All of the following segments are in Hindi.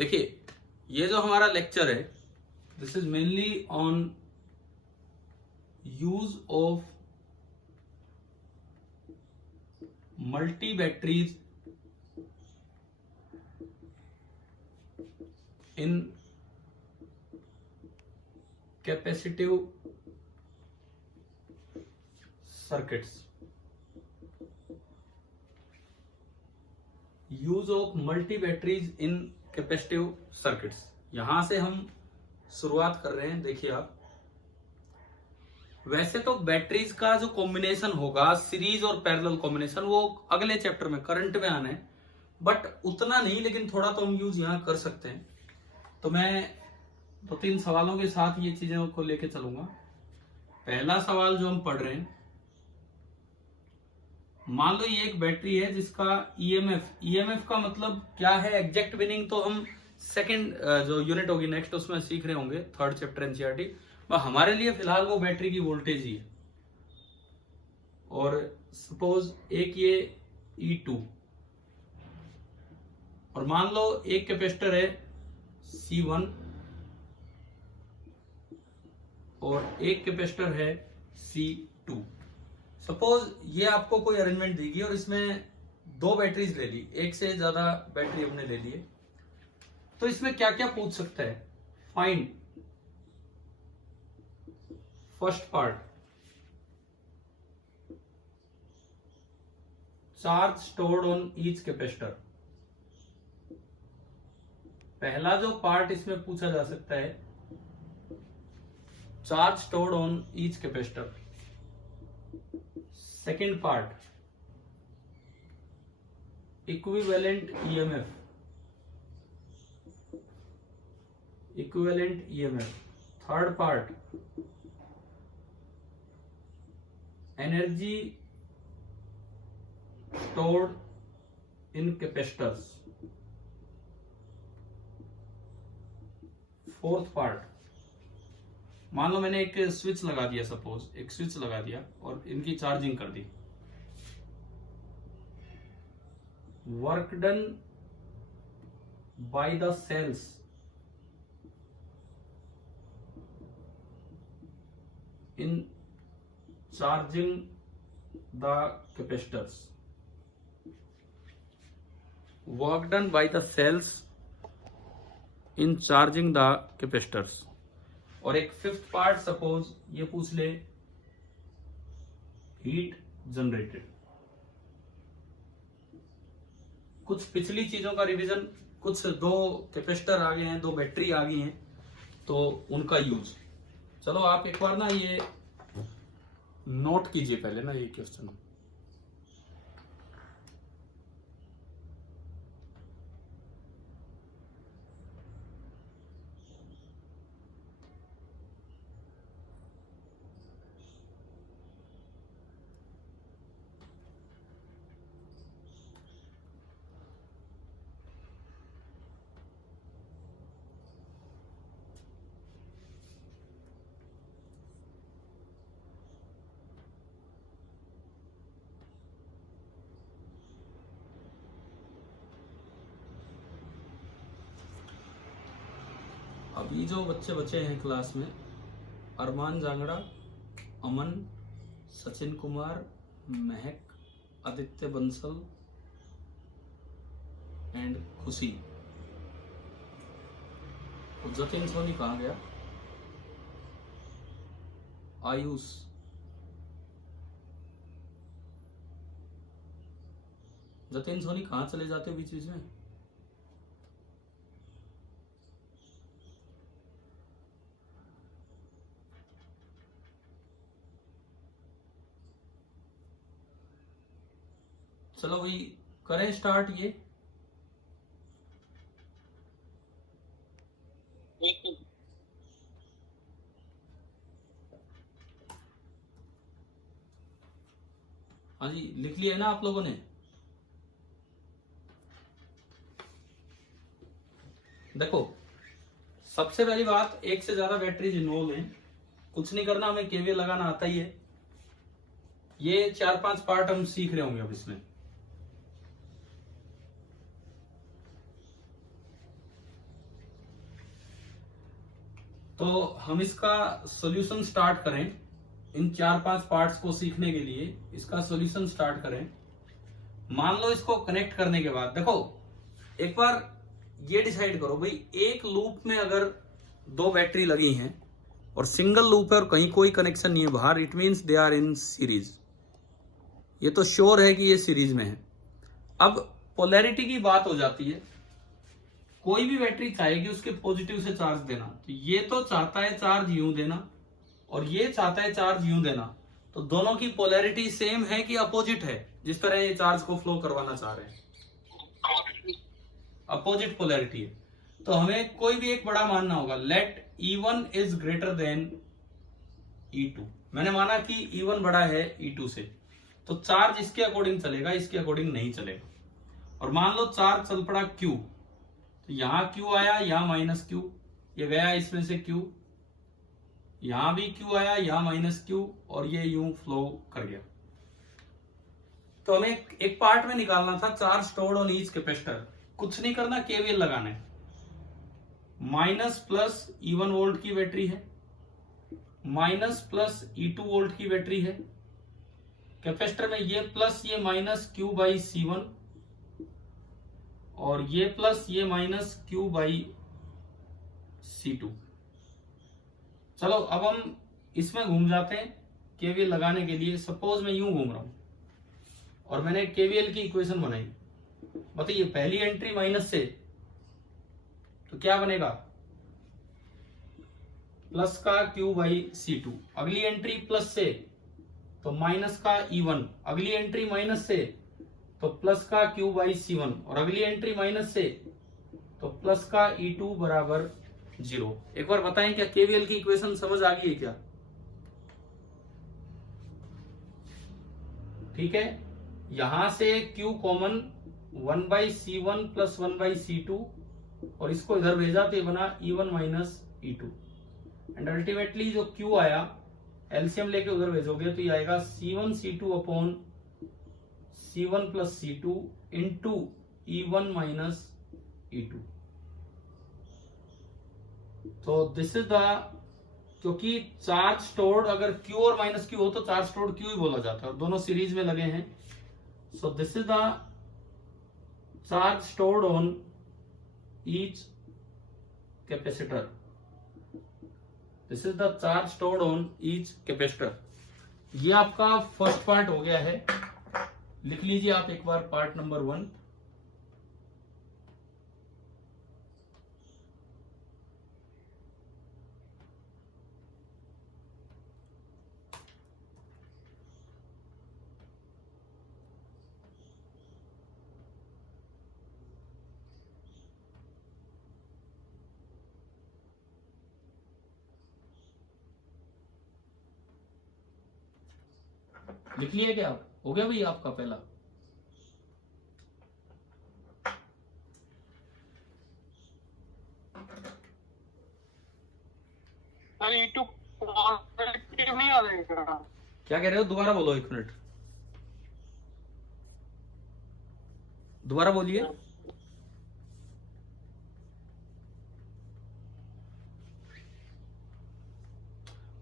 देखिए, ये जो हमारा लेक्चर है, this is mainly on use of multi batteries in capacitive circuits. Use of multi batteries in capacitive circuits, यहां से हम शुरुआत कर रहे हैं। देखिए आप, वैसे तो बैटरीज का जो कॉम्बिनेशन होगा, सीरीज और पैरेलल कॉम्बिनेशन, वो अगले चैप्टर में करंट में आना है, बट उतना नहीं, लेकिन थोड़ा तो हम यूज यहां कर सकते हैं। तो मैं 2-3 सवालों के साथ ये चीजों को लेके चलूंगा। पहला सवाल जो हम पढ़ रहे हैं, मान लो ये एक बैटरी है जिसका ईएमएफ का मतलब क्या है, एग्जैक्ट मीनिंग तो हम सेकंड जो यूनिट होगी नेक्स्ट उसमें सीख रहे होंगे, 3rd चैप्टर एनसीईआरटी। पर हमारे लिए फिलहाल वो बैटरी की वोल्टेज ही है। और सपोज एक ये E2, और मान लो एक कैपेसिटर है C1 और एक कैपेसिटर है C2। सपोज ये आपको कोई अरेंजमेंट देगी और इसमें 2 बैटरीज ले ली, एक से ज्यादा बैटरी हमने ले ली है, तो इसमें क्या क्या पूछ सकता है? Find first part, charge stored on each capacitor. पहला जो पार्ट इसमें पूछा जा सकता है, charge stored on each capacitor. Second part, equivalent EMF, equivalent EMF. Third part, energy stored in capacitors. Fourth part, मान लो मैंने एक स्विच लगा दिया, सपोज एक स्विच लगा दिया और इनकी चार्जिंग कर दी। Work done by the cells in charging the capacitors. Work done by the cells in charging the capacitors. और एक फिफ्थ पार्ट, सपोज ये पूछ ले, हीट जनरेटेड। कुछ पिछली चीजों का रिवीजन, कुछ 2 कैपेसिटर आ गए हैं, 2 बैटरी आ गई हैं, तो उनका यूज। चलो आप एक बार ना ये नोट कीजिए पहले ना ये क्वेश्चन। अभी जो बच्चे बचे हैं क्लास में, अरमान जांगड़ा, अमन, सचिन कुमार, महक, आदित्य बंसल एंड खुशी। जतिन सोनी कहाँ गया? आयुष, जतिन सोनी कहाँ चले जाते हो बीच बीच में? चलो भाई करें स्टार्ट ये। हाँ जी, लिख लिया है ना आप लोगों ने? देखो, सबसे पहली बात, एक से ज्यादा बैटरीज इन्वॉल्व हैं, कुछ नहीं करना, हमें केवीएल लगाना आता ही है। ये 4-5 पार्ट हम सीख रहे होंगे अब इसमें। तो हम इसका सॉल्यूशन स्टार्ट करें, इन 4-5 पार्ट्स को सीखने के लिए इसका सॉल्यूशन स्टार्ट करें। मान लो इसको कनेक्ट करने के बाद देखो, एक बार ये डिसाइड करो भाई, एक लूप में अगर 2 बैटरी लगी हैं और सिंगल लूप है और कहीं कोई कनेक्शन नहीं है बाहर, it means they are in series. ये तो श्योर है कि ये सीरीज में है। अब पोलैरिटी की बात हो जाती है, कोई भी बैटरी चाहेगी उसके पॉजिटिव से चार्ज देना, तो ये तो चाहता है चार्ज यूं देना और ये चाहता है चार्ज यूं देना, तो दोनों की पोलैरिटी सेम है कि अपोजिट है? जिस तरह ये चार्ज को फ्लो करवाना चाह रहे हैं, अपोजिट पोलैरिटी है। तो हमें कोई भी एक बड़ा मानना होगा, late E1 is greater than E2। मैंने माना कि E1 बड़ा है E2 से, तो चार्ज इसके अकॉर्डिंग चलेगा, इसके अकॉर्डिंग नहीं चलेगा। और मान लो चार्ज चल पड़ा Q, तो यहां Q आया, यहां -Q, ये गया इसमें से Q, यहां भी Q आया, यहां -Q, और ये यूं फ्लो कर गया। तो हमें एक पार्ट में निकालना था charge stored on each capacitor. कुछ नहीं करना, केवीएल लगाना है। -+ E1 वोल्ट की बैटरी है, -+ E2 वोल्ट की बैटरी है। कैपेसिटर में ये प्लस ये -Q/C1 और ये प्लस ये -Q/C2। चलो अब हम इसमें घूम जाते हैं केवीएल लगाने के लिए। सपोज मैं यूं घूम रहा हूं और मैंने केवीएल की इक्वेशन बनाई, बताइए पहली एंट्री माइनस से, तो क्या बनेगा? प्लस का Q/C2। अगली एंट्री प्लस से तो माइनस का E1, अगली एंट्री माइनस से तो प्लस का Q/C1, और अगली एंट्री माइनस से तो प्लस का E2 बराबर 0। एक बार बताएं क्या केवीएल की इक्वेशन समझ आ गई है क्या? ठीक है, यहां से Q common 1/C1 plus 1/C2, और इसको इधर भेजा तो ये बना E1 - E2, एंड अल्टीमेटली जो Q आया एलसीएम लेके उधर भेजोगे तो ये आएगा C1 C2 upon C1 plus C2 into E1 - E2। तो दिस इज द, क्योंकि चार्ज स्टोर्ड अगर Q और -Q हो तो चार्ज स्टोर्ड Q ही बोला जाता है, और दोनों सीरीज में लगे हैं। So this is the charge stored on each capacitor, this is the charge stored on each capacitor. ये आपका फर्स्ट पार्ट हो गया है, लिख लीजिए आप एक बार पार्ट नंबर 1। लिख लिया क्या आप? हो गया भाई आपका पहला? सर E2 पॉजिटिव नहीं आ जाएगा? क्या कह रहे हो? दोबारा बोलो, 1 मिनट दोबारा बोलिए।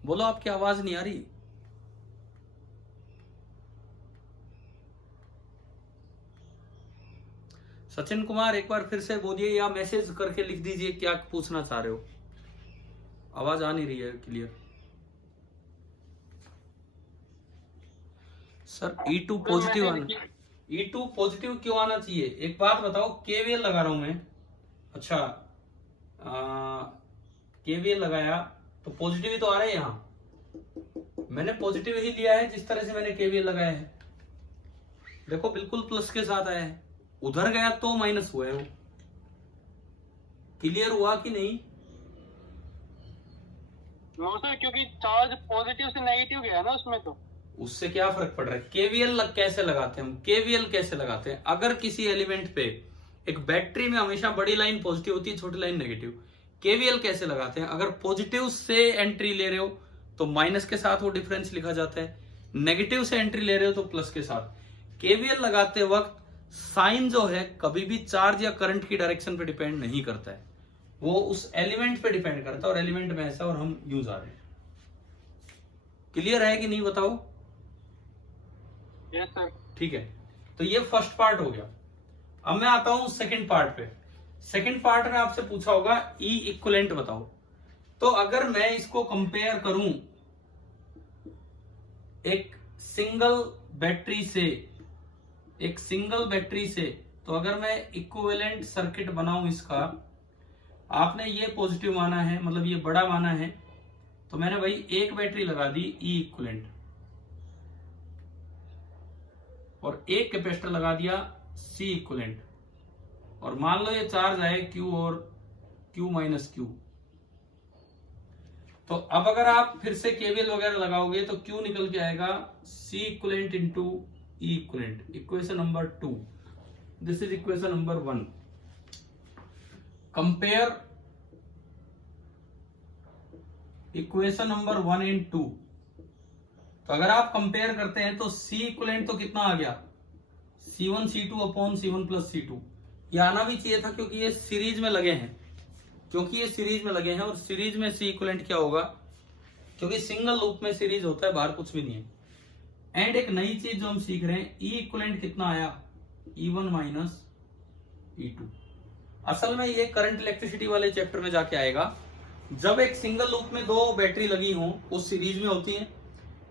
बोलो, आपकी आवाज नहीं आ रही। सचिन कुमार एक बार फिर से बोलिए या मैसेज करके लिख दीजिए क्या पूछना चाह रहे हो। आवाज आ नहीं रही है क्लियर। सर E2 पॉजिटिव आना, E2 पॉजिटिव क्यों आना चाहिए? एक बात बताओ, केवीएल लगा रहा हूं मैं, अच्छा केवीएल लगाया तो पॉजिटिव ही तो आ रहा है। यहां मैंने पॉजिटिव ही लिया है, जिस तरह से मैंने केवीएल लगाया है देखो बिल्कुल प्लस के साथ आया है, उधर गया तो माइनस हुआ है। वो क्लियर हुआ कि नहीं? नो सर, क्योंकि चार्ज पॉजिटिव से नेगेटिव गया ना उसमें, तो उससे क्या फर्क पड़ रहा है? केवीएल कैसे लगाते हैं हम? केवीएल कैसे लगाते हैं? अगर किसी एलिमेंट पे, एक बैटरी में हमेशा बड़ी लाइन पॉजिटिव होती है, छोटी लाइन नेगेटिव। केवीएल कैसे लगाते हैं? अगर पॉजिटिव से एंट्री ले रहे हो तो माइनस के साथ वो डिफरेंस लिखा जाता है, नेगेटिव से एंट्री ले रहे हो तो प्लस के साथ। केवीएल लगाते वक्त साइन जो है कभी भी चार्ज या करंट की डायरेक्शन पे डिपेंड नहीं करता है, वो उस एलिमेंट पे डिपेंड करता है, और एलिमेंट में ऐसा और हम यूज आ रहे हैं। क्लियर है कि नहीं बताओ? Yes sir. ठीक है, तो ये फर्स्ट पार्ट हो गया। अब मैं आता हूं सेकंड पार्ट पे। सेकंड पार्ट में आपसे पूछा होगा ई इक्विवेलेंट बताओ। तो अगर मैं इसको कंपेयर करूं एक सिंगल बैटरी से, तो अगर मैं इक्विवेलेंट सर्किट बनाऊं इसका, आपने ये पॉजिटिव माना है, मतलब ये बड़ा माना है, तो मैंने भाई एक बैटरी लगा दी ई इक्विवेलेंट, और एक कैपेसिटर लगा दिया सी इक्विवेलेंट, और मान लो ये चार्ज आए क्यू और क्यू माइनस क्यू। तो अब अगर आप फिर से केवीएल वगैरह लगाओगे तो क्यू निकल के आएगा C equivalent into E equivalent, equation number 2। This is equation number 1। Compare equation number 1 and 2। तो अगर आप कंपेयर करते हैं तो सी इक्विवेलेंट तो कितना आ गया, C1 C2 upon C1 plus C2। ये आना भी चाहिए था क्योंकि ये सीरीज में लगे हैं, और सीरीज में सी इक्विवेलेंट क्या होगा, क्योंकि सिंगल लूप में सीरीज होता है, बाहर कुछ भी नहीं है। एंड एक नई चीज जो हम सीख रहे हैं, ई इक्विवेलेंट कितना आया, E1 माइनस E2। असल में ये करंट इलेक्ट्रिसिटी वाले चैप्टर में जाके आएगा, जब एक सिंगल लूप में दो बैटरी लगी हो वो सीरीज में होती है,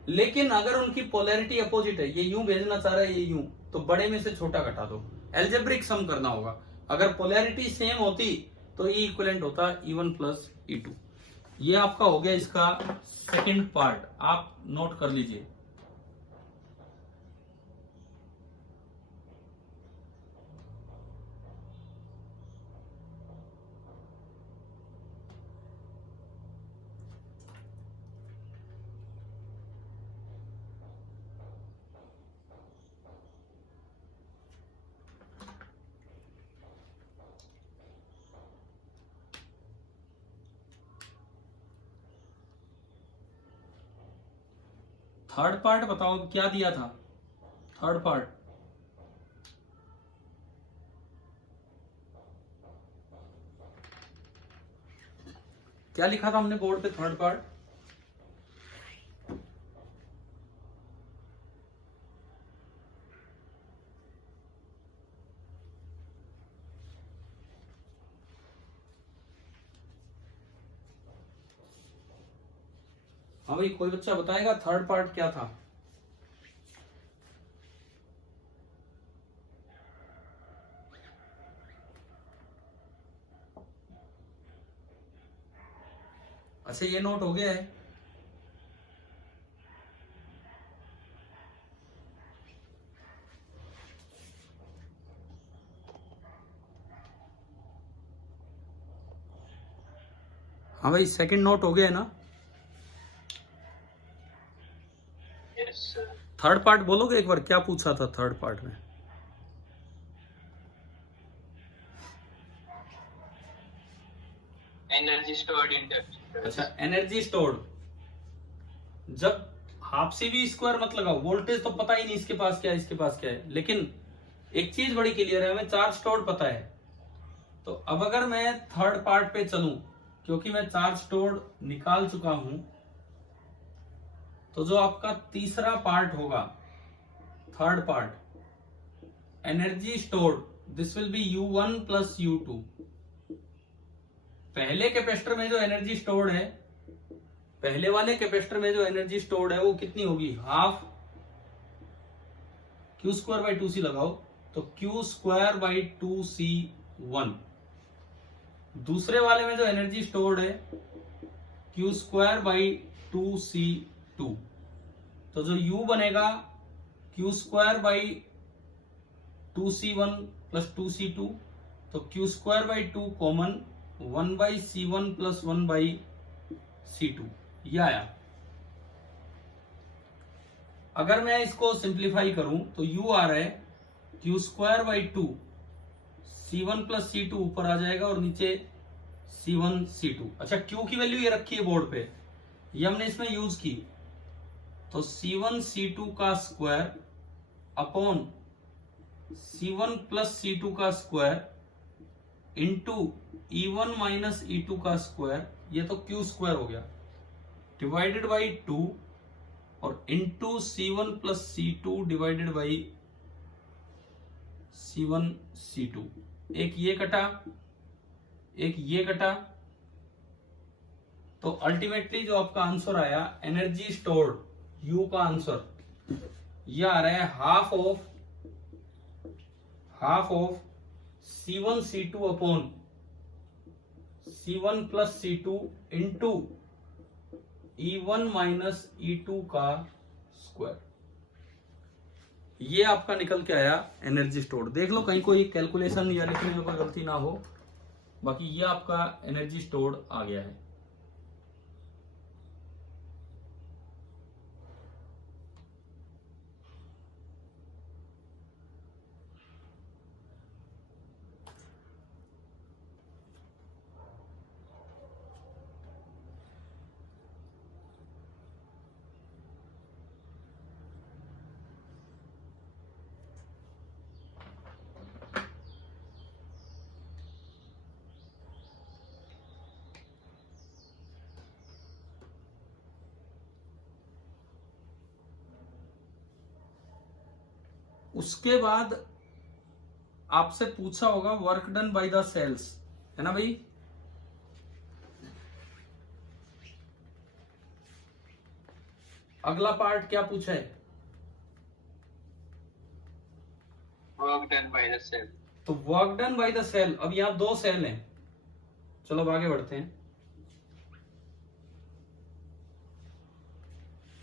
लेकिन अगर उनकी पोलैरिटी अपोजिट है, ये यूं भेजना चाह रहा है, ये यूं, तो बड़े में से छोटा घटा दो, एल्जेब्रिक सम करना होगा। अगर पोलैरिटी सेम होती तो ई इक्विवेलेंट होता E1 प्लस E2। ये आपका हो गया इसका सेकंड पार्ट, आप नोट कर लीजिए। थर्ड पार्ट बताओ क्या दिया था, थर्ड पार्ट क्या लिखा था हमने बोर्ड पे, थर्ड पार्ट? हाँ भाई, कोई बच्चा बताएगा थर्ड पार्ट क्या था? अच्छा, ये नोट हो गया है। हाँ भाई, सेकंड नोट हो गया है ना? Yes sir. थर्ड पार्ट बोलोगे एक बार, क्या पूछा था थर्ड पार्ट में? Energy stored in capacitor. अच्छा, एनर्जी स्टोर्ड। जब हाफ सी वी स्क्वायर मत लगाओ, वोल्टेज तो पता ही नहीं इसके पास क्या है, इसके पास क्या है, लेकिन एक चीज बड़ी क्लियर है, हमें चार्ज स्टोर्ड पता है। तो अब अगर मैं थर्ड पार्ट पे चलूं, क्योंकि मैं चार्ज स्टोर्ड निकाल चुका हूं, तो जो आपका तीसरा पार्ट होगा, third part, energy stored, this will be U1 plus U2। पहले कैपेसिटर में जो एनर्जी स्टोर्ड है, पहले वाले कैपेसिटर में जो एनर्जी स्टोर्ड है वो कितनी होगी, half Q square by 2C लगाओ, तो क्यू स्क्वायर बाई 2C1। दूसरे वाले में जो एनर्जी स्टोर्ड है, क्यू स्क्वायर बाई 2C2। तो जो U बनेगा Q square by 2C1 plus 2C2, तो Q square by 2 common, 1 by C1 plus 1 by C2, ये आया। अगर मैं इसको सिंप्लीफाई करूं तो U आ रहा है Q square by 2, C1 plus C2 ऊपर आ जाएगा और नीचे C1 C2। अच्छा, Q की वैल्यू ये रखी है बोर्ड पे, ये हमने इसमें यूज की, तो C1 C2 का square upon C1 plus C2 का square into E1 minus E2 का स्क्वायर, ये तो Q स्क्वायर हो गया, डिवाइडेड बाई 2 और into C1 plus C2 divided by C1 C2। एक ये कटा, एक ये कटा, तो अल्टीमेटली जो आपका आंसर आया एनर्जी स्टोर्ड U का आंसर ये आ रहा है half of C1 C2 upon C1 plus C2 into E1 minus E2 का स्क्वायर। ये आपका निकल के आया एनर्जी स्टोर्ड। देख लो कहीं कोई कैलकुलेशन या लिखने में कोई गलती ना हो, बाकी ये आपका एनर्जी स्टोर्ड आ गया है। उसके बाद आपसे पूछा होगा work done by the cells, है ना भाई। अगला पार्ट क्या पूछा है, work done by the cell. तो work done by the cell. अब यहां दो सेल हैं, चलो अब आगे बढ़ते हैं।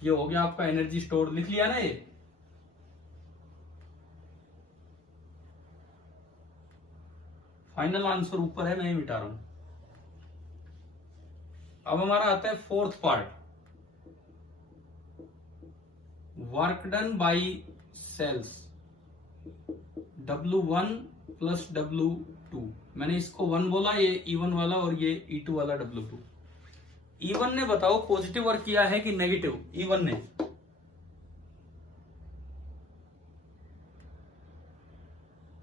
ये हो गया आपका एनर्जी स्टोर, लिख लिया ना ये। फाइनल आंसर ऊपर है, मैं मिटा रहा हूं। अब हमारा आता है fourth part, work done by cells W1 plus W2। मैंने इसको 1 बोला, ये E1 वाला और ये E2 वाला W2। E1 ने बताओ पॉजिटिव वर्क किया है कि नेगेटिव। E1 ने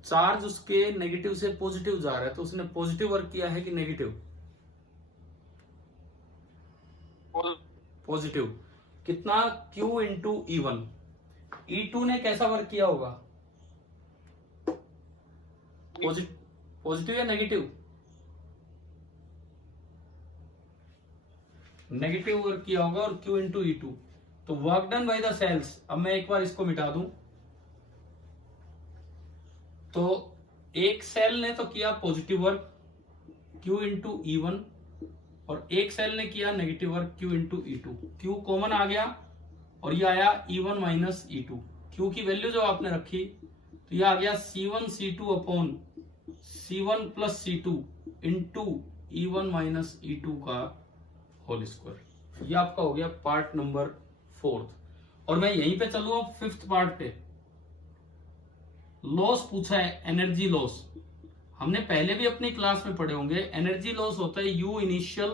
चार्ज उसके नेगेटिव से पॉजिटिव जा रहा है, तो उसने पॉजिटिव वर्क किया है कि नेगेटिव? पॉजिटिव। कितना? Q into E1। E2 ने कैसा वर्क किया होगा? पॉजिटिव या नेगेटिव? नेगेटिव वर्क किया होगा, और Q इंटू E2। तो work done by the cells, अब मैं एक बार इसको मिटा दूं, तो एक सेल ने तो किया positive work Q into E1, और एक सेल ने किया negative work Q into E2। Q common आ गया और ये आया E1 माइनस E2। Q की वैल्यू जो आपने रखी तो ये आ गया C1 C2 upon C1 plus C2 into E1 minus E2 का होल स्क्वायर। ये आपका हो गया पार्ट नंबर 4। और मैं यहीं पे चलूँ अब 5th पार्ट पे। लॉस पूछा है, एनर्जी लॉस। हमने पहले भी अपनी क्लास में पढ़े होंगे। एनर्जी लॉस होता है U initial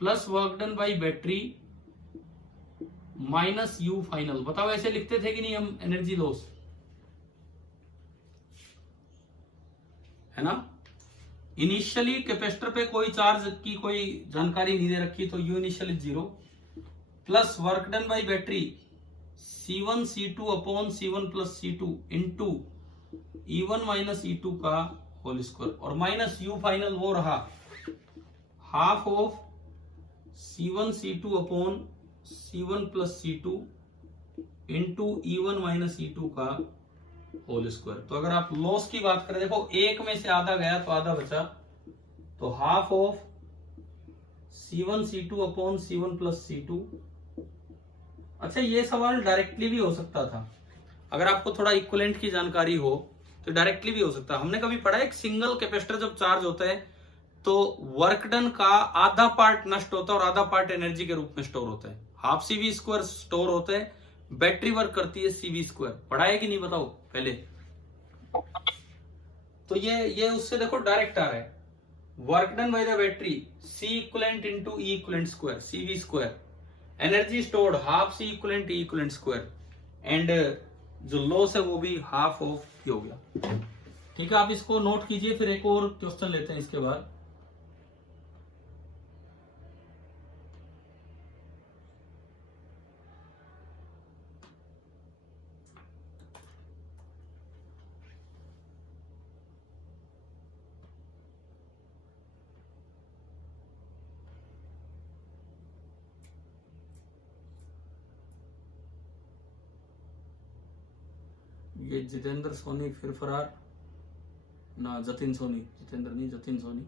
plus work done by battery minus U final. बताओ ऐसे लिखते थे कि नहीं हम एनर्जी लॉस, है ना। इनिशियली कैपेसिटर पे कोई चार्ज की कोई जानकारी नहीं दे रखी, तो U initial 0 plus work done by battery C1 C2 upon C1 plus C2 into E1 minus E2 का होल स्क्वायर, और माइनस U फाइनल वो रहा half of C1 C2 upon C1 plus C2 into E1 minus E2 का होल स्क्वायर। तो अगर आप लॉस की बात करें, देखो एक में से आधा गया तो आधा बचा, तो half of C1 C2 upon C1 plus C2। अच्छा, ये सवाल डायरेक्टली भी हो सकता था, अगर आपको थोड़ा इक्विवेलेंट की जानकारी हो तो डायरेक्टली भी हो सकता है। हमने कभी पढ़ा है, एक सिंगल कैपेसिटर जब चार्ज होता है तो वर्क डन का आधा पार्ट नष्ट होता है और आधा पार्ट एनर्जी के रूप में स्टोर होता है। हाफ CV स्क्वायर स्टोर होता है, बैटरी वर्क करती है CV स्क्वायर। पढ़ा है कि नहीं बताओ पहले? तो ये उससे देखो डायरेक्ट आ रहा है, work done by the battery C equivalent into E equivalent square CV square, energy stored half C equivalent E equivalent square, and जो लॉस है वो भी हाफ ऑफ हो गया। ठीक है, आप इसको नोट कीजिए, फिर एक और क्वेश्चन लेते हैं इसके बाद। ये जितेंद्र सोनी फिर फरार, ना जतिन सोनी, जितेंद्र नहीं जतिन सोनी।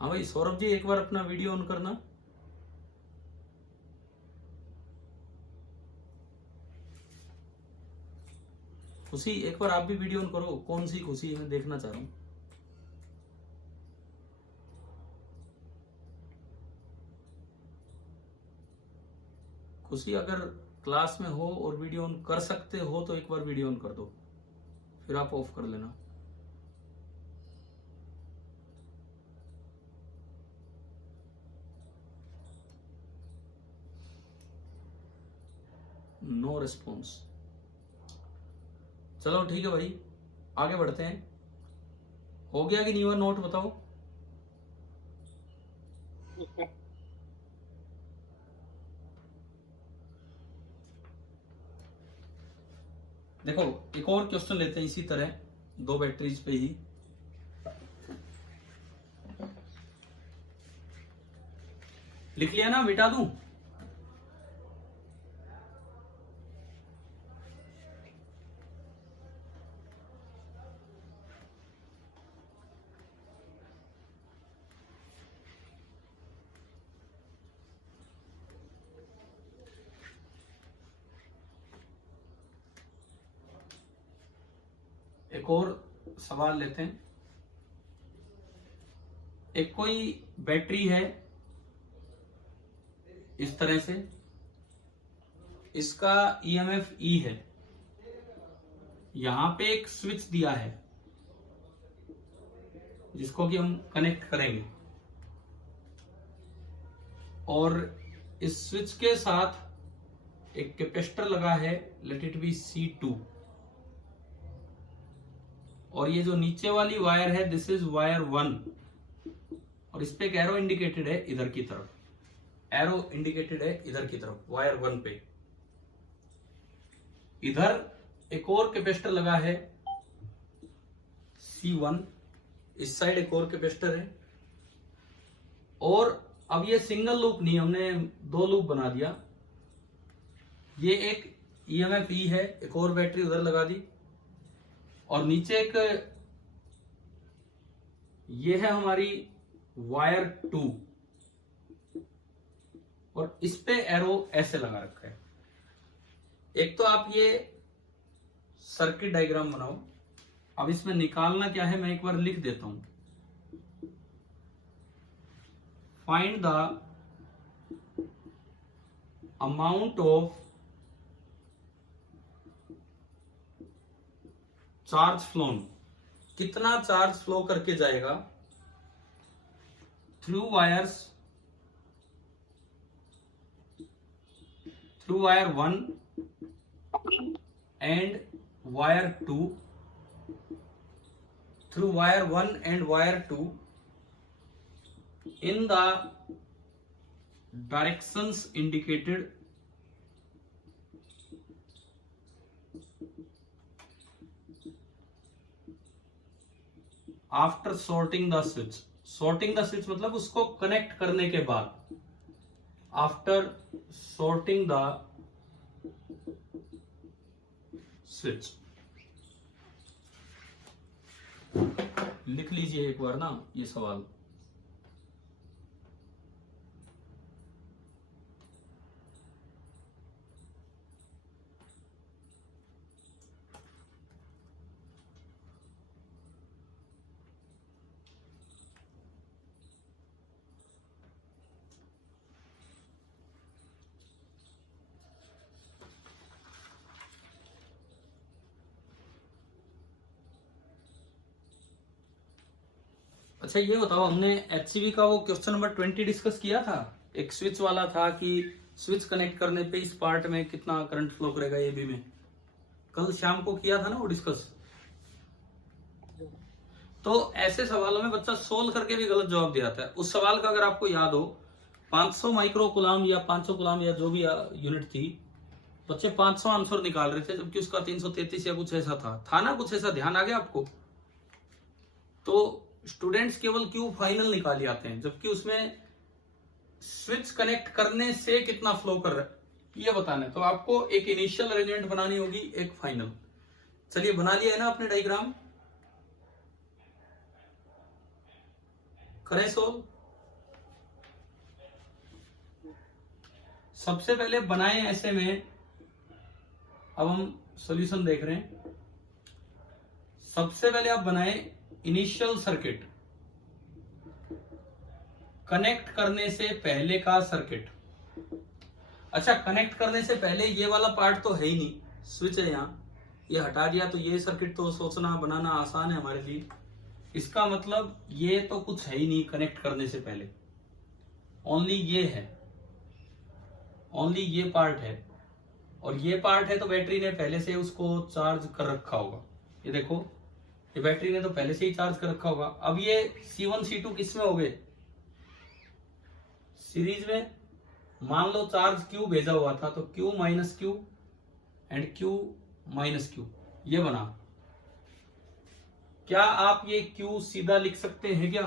हाँ भाई सौरभ जी, एक बार अपना वीडियो ऑन करना। खुशी, एक बार आप भी वीडियो ऑन करो। कौन सी खुशी, मैं देखना चाह रहा हूँ। खुशी, अगर क्लास में हो और वीडियो ऑन कर सकते हो तो एक बार वीडियो ऑन कर दो, फिर आप ऑफ कर लेना। No response. चलो ठीक है भाई, आगे बढ़ते हैं। हो गया कि नहीं हुआ, नोट बताओ। देखो एक और क्वेश्चन लेते हैं इसी तरह, 2 बैटरीज पे ही। लिख लिया ना, मिटा दूं? एक और सवाल लेते हैं। एक कोई बैटरी है इस तरह से, इसका ईएमएफ ई है, यहां पे एक स्विच दिया है जिसको कि हम कनेक्ट करेंगे, और इस स्विच के साथ एक कैपेसिटर लगा है, लेट इट बी C2, और ये जो नीचे वाली वायर है दिस इज वायर 1, और इस पे एक एरो इंडिकेटेड है इधर की तरफ, एरो इंडिकेटेड है इधर की तरफ वायर 1 पे। इधर एक और कैपेसिटर लगा है C1, इस साइड एक और कैपेसिटर है, और अब ये सिंगल लूप नहीं, हमने 2 लूप बना दिया। ये एक ईएमएफ ई है, एक और बैटरी उधर लगा दी, और नीचे एक ये है हमारी वायर 2, और इस पे एरो ऐसे लगा रखा है। एक तो आप ये सर्किट डायग्राम बनाओ। अब इसमें निकालना क्या है मैं एक बार लिख देता हूं। Find the amount of charge phloem, कितना चार्ज फ्लो करके जाएगा through wires, through wire 1 and wire 2, through wire 1 and wire 2 in the directions indicated after sorting the switch। sorting the switch मतलब उसको कनेक्ट करने के बाद, after sorting the switch। लिख लीजिए एक बार ना ये सवाल। अच्छा ये बताओ, हमने एचसीवी का वो क्वेश्चन नंबर 20 डिस्कस किया था, एक स्विच वाला था कि स्विच कनेक्ट करने पे इस पार्ट में कितना करंट फ्लो करेगा एबी में। कल शाम को किया था ना वो डिस्कस। तो ऐसे सवालों में बच्चा सोल्व करके भी गलत जवाब दिया था। उस सवाल का अगर आपको याद हो 500 माइक्रो कूलाम या 500 कूलाम या जो भी यूनिट थी, बच्चे 500 आंसर निकाल रहे थे, जबकि उसका 333 या कुछ ऐसा था ना, कुछ ऐसा ध्यान आ गया आपको? तो स्टूडेंट्स केवल क्यू फाइनल निकाल आते हैं, जबकि उसमें स्विच कनेक्ट करने से कितना फ्लो कर रहा है ये बताना है। तो आपको एक इनिशियल अरेंजमेंट बनानी होगी, एक फाइनल। चलिए बना लिया है ना आपने डायग्राम, करें सोल्व। सबसे पहले बनाए ऐसे में, अब हम सॉल्यूशन देख रहे हैं। सबसे पहले आप बनाए इनिशियल सर्किट, कनेक्ट करने से पहले का सर्किट। अच्छा, कनेक्ट करने से पहले ये वाला पार्ट तो है ही नहीं, स्विच है यहाँ, ये हटा दिया तो ये सर्किट तो सोचना बनाना आसान है हमारे लिए। इसका मतलब ये तो कुछ है ही नहीं कनेक्ट करने से पहले, ओनली ये है, ओनली ये पार्ट है। और ये पार्ट है तो बैटरी ने पहले से उसको चार्ज कर रखा होगा। ये देखो, ये बैटरी ने तो पहले से ही चार्ज कर रखा होगा। अब ये C1 C2 किस में हो गए? सीरीज में। मान लो चार्ज Q भेजा हुआ था, तो Q minus Q and Q minus Q ये बना। क्या आप ये Q सीधा लिख सकते हैं क्या?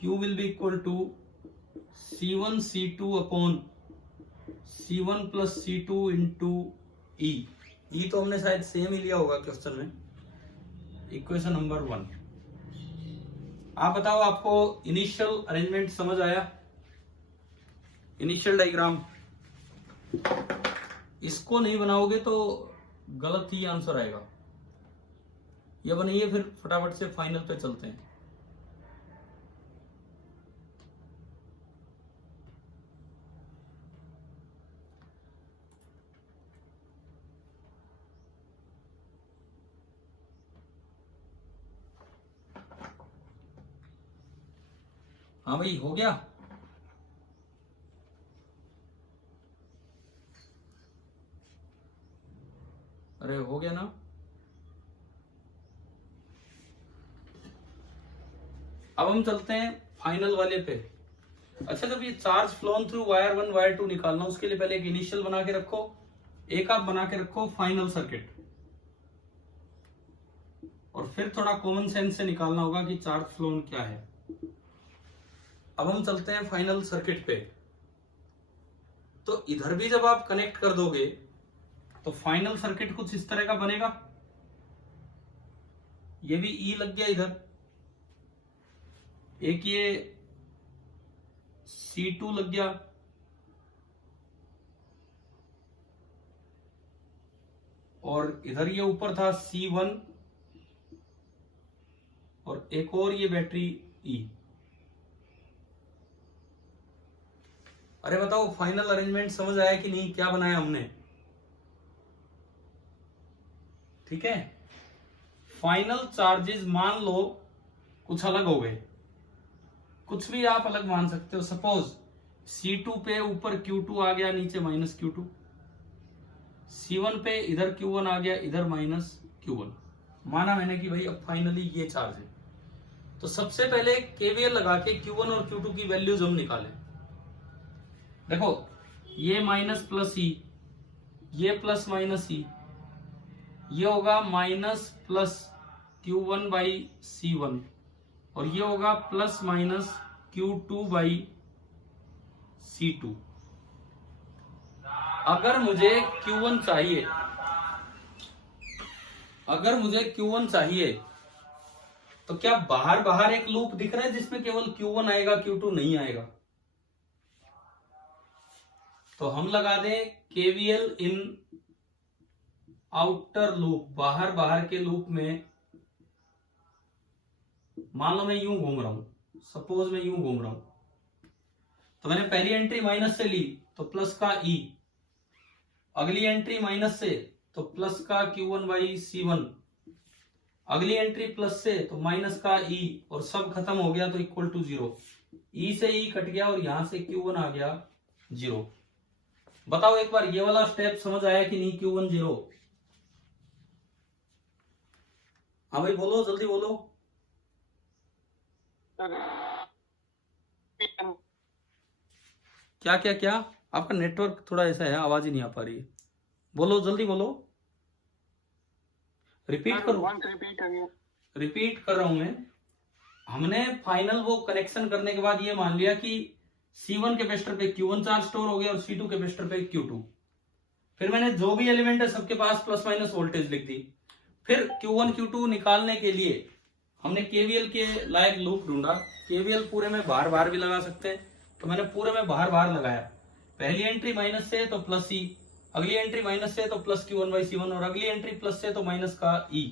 Q will be equal to C1 C2 upon C1 plus C2 into e तो हमने शायद सेम ही लिया होगा क्वेश्चन में, इक्वेशन नंबर 1। आप बताओ, आपको इनिशियल अरेंजमेंट समझ आया? इनिशियल डायग्राम इसको नहीं बनाओगे तो गलत ही आंसर आएगा। ये बनाइए, फिर फटाफट से फाइनल पे चलते हैं। हाँ भाई, हो गया? अरे हो गया ना? अब हम चलते हैं फाइनल वाले पे। अच्छा, जब ये charge phloem through wire 1 wire 2 निकालना, उसके लिए पहले एक इनिशियल बना के रखो, एक आप बना के रखो फाइनल सर्किट, और फिर थोड़ा कॉमन सेंस से निकालना होगा कि चार्ज फ्लोन क्या है। अब हम चलते हैं फाइनल सर्किट पे। तो इधर भी जब आप कनेक्ट कर दोगे तो फाइनल सर्किट कुछ इस तरह का बनेगा। ये भी ई लग गया इधर, एक ये C2 लग गया, और इधर ये ऊपर था C1, और एक और ये बैटरी E। अरे बताओ, फाइनल अरेंजमेंट समझ आया कि नहीं? क्या बनाया हमने? ठीक है, फाइनल चार्जेस मान लो कुछ अलग हो गए, कुछ भी आप अलग मान सकते हो। सपोज C2 पे ऊपर Q2 आ गया, नीचे माइनस Q2, C1 पे इधर Q1 आ गया, इधर माइनस Q1। माना मैंने कि भाई अब फाइनली ये चार्ज है। तो सबसे पहले KVL लगा के Q1 और Q2 की वैल्यूज हम निकालें। देखो, ये माइनस प्लस ई, ये प्लस माइनस ई, ये होगा minus plus Q1 by C1, और ये होगा plus minus Q2 by C2। अगर मुझे Q1 चाहिए, अगर मुझे Q1 चाहिए, तो क्या बाहर बाहर एक लूप दिख रहा है जिसमें केवल Q1 आएगा, Q2 नहीं आएगा? तो हम लगा दें KVL इन आउटर लूप, बाहर बाहर के लूप में। मान लो मैं यूं घूम रहा हूं, सपोज मैं यूं घूम रहा हूं, तो मैंने पहली एंट्री माइनस से ली तो प्लस का E, अगली एंट्री माइनस से तो प्लस का Q1 बाई C1, अगली एंट्री प्लस से तो माइनस का E, और सब खत्म हो गया तो इक्वल टू 0। E से E कट गया और यहां से Q1 आ गया 0। बताओ एक बार, ये वाला स्टेप समझ आया कि नहीं? Q1 0, हाँ भाई बोलो, जल्दी बोलो। सर क्या क्या क्या? आपका नेटवर्क थोड़ा ऐसा है, आवाज ही नहीं आ पा रही है। बोलो, जल्दी बोलो। रिपीट करो। Once repeat again. रिपीट कर रहा हूं मैं। हमने फाइनल वो कनेक्शन करने के बाद ये मान लिया कि C1 कैपेसिटर पे Q1 चार्ज स्टोर हो गया और C2 कैपेसिटर पे Q2। फिर मैंने जो भी एलिमेंट है सबके पास प्लस माइनस वोल्टेज लिख दी। फिर Q1 Q2 निकालने के लिए हमने KVL के लायक लूप ढूंढा। KVL पूरे में बाहर बाहर भी लगा सकते हैं, तो मैंने पूरे में बाहर बाहर लगाया। पहली एंट्री माइनस से तो प्लस ई, अगली एंट्री माइनस से तो प्लस Q1/C1 और अगली एंट्री प्लस से तो माइनस का ई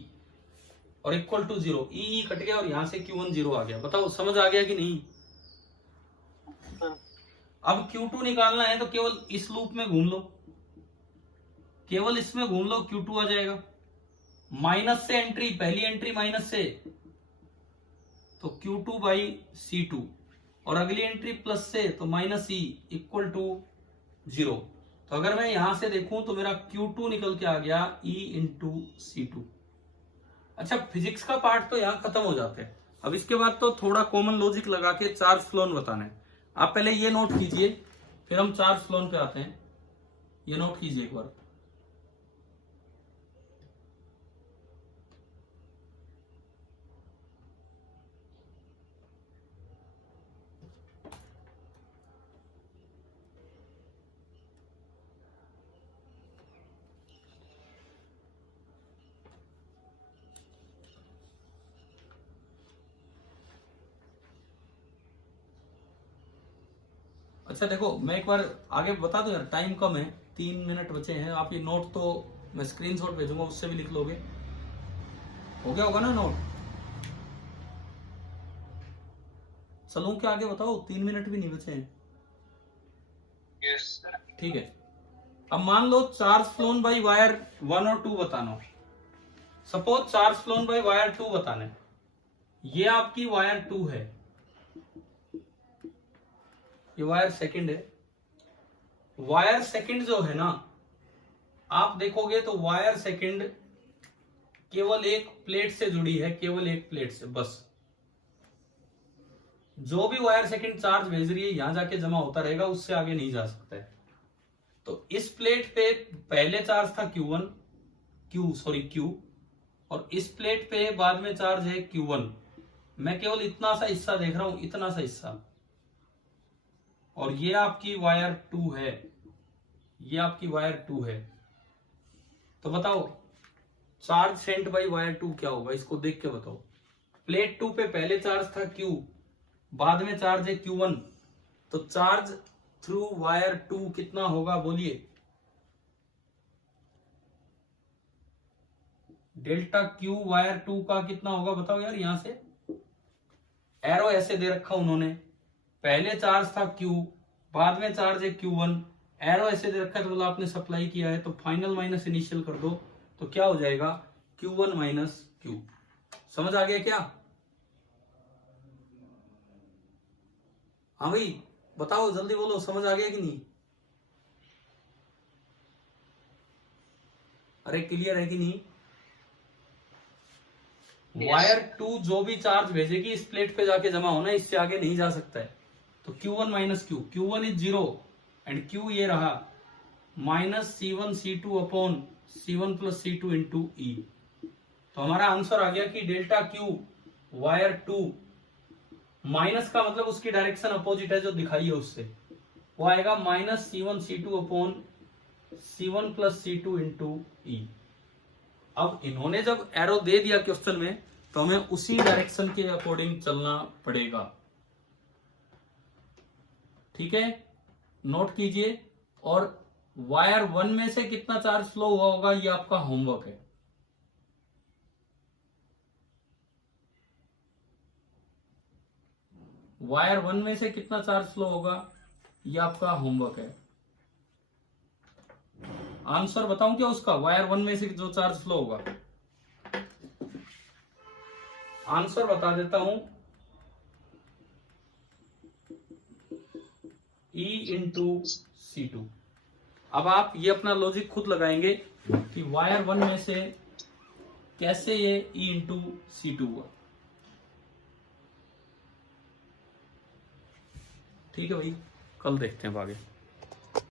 और इक्वल टू 0। ई कट गया और यहां से Q1 0 आ गया। बताओ समझ आ गया कि नहीं? अब Q2 निकालना है तो केवल इस लूप में घूम लो, केवल इसमें घूम लो, Q2 आ जाएगा। माइनस से एंट्री, पहली एंट्री माइनस से तो Q2/C2 और अगली एंट्री प्लस से तो माइनस ई इक्वल टू 0। तो अगर मैं यहां से देखूं तो मेरा Q2 निकल के आ गया E इंटू C2। अच्छा, फिजिक्स का पार्ट तो यहां खत्म हो जाते हैं। अब इसके बाद तो थोड़ा कॉमन लॉजिक लगा के चार्ज फ्लोन बताना है। आप पहले ये नोट कीजिए, फिर हम चार्ज फ्लोन पे आते हैं। ये नोट कीजिए एक बार। अच्छा देखो, मैं एक बार आगे बता दूं यार, टाइम कम है, 3 मिनट बचे हैं। आप ये नोट तो मैं स्क्रीनशॉट भेजूंगा, उससे भी लिख लोगे। हो गया होगा ना नोट? चलूं क्या आगे? बताओ, 3 मिनट भी नहीं बचे हैं। Yes sir. ठीक है। अब मान लो चार्ज फ्लोन बाई वायर 1 और 2 बताना। Suppose charge phloem by wire 2 बताना है। ये आपकी वायर 2 है, ये वायर सेकंड है। वायर सेकंड जो है ना, आप देखोगे तो वायर सेकंड केवल एक प्लेट से जुड़ी है, केवल एक प्लेट से बस। जो भी वायर सेकंड चार्ज भेज रही है यहां जाके जमा होता रहेगा, उससे आगे नहीं जा सकता है। तो इस प्लेट पे पहले चार्ज था Q, और इस प्लेट पे बाद में चार्ज है Q1। मैं केवल इतना सा हिस्सा देख रहा हूं, इतना सा हिस्सा। और ये आपकी वायर 2 है, ये आपकी वायर 2 है। तो बताओ चार्ज सेंट बाई वायर 2 क्या होगा, इसको देख के बताओ। प्लेट 2 पे पहले चार्ज था Q, बाद में चार्ज है Q1, तो चार्ज थ्रू वायर 2 कितना होगा बोलिए? डेल्टा Q वायर 2 का कितना होगा बताओ यार। यहां से एरो ऐसे दे रखा उन्होंने, पहले चार्ज था Q, बाद में चार्ज है Q1, एरो ऐसे दे रखा है तो बोला आपने सप्लाई किया है, तो फाइनल माइनस इनिशियल कर दो तो क्या हो जाएगा? Q1 minus Q। समझ आ गया क्या? हाँ भाई बताओ, जल्दी बोलो, समझ आ गया कि नहीं? अरे क्लियर है कि नहीं? वायर 2 जो भी चार्ज भेजेगी इस प्लेट पे जाके जमा होना, इससे आगे नहीं जा सकता है। तो Q1 minus Q, Q1 is 0 and Q ये रहा minus C1 C2 upon C1 plus C2 into e. तो हमारा आंसर आ गया कि डेल्टा Q वायर 2, माइनस का मतलब उसकी डायरेक्शन अपोजिट है जो दिखाई है उससे, वो आएगा minus C1 C2 upon C1 plus C2 into e. अब इन्होंने जब एरो दे दिया क्वेश्चन में, तो हमें उसी डायरेक्शन के अकॉर्डिंग चलना पड़ेगा। ठीक है, नोट कीजिए। और वायर 1 में से कितना चार्ज फ्लो हुआ होगा ये आपका होमवर्क है। वायर 1 में से कितना चार्ज फ्लो होगा ये आपका होमवर्क है। आंसर बताऊं क्या उसका? वायर 1 में से जो चार्ज फ्लो होगा, आंसर बता देता हूं, E इंटू C2। अब आप ये अपना लॉजिक खुद लगाएंगे कि वायर 1 में से कैसे ये E इंटू C2 हुआ। ठीक है भाई, कल देखते हैं आगे।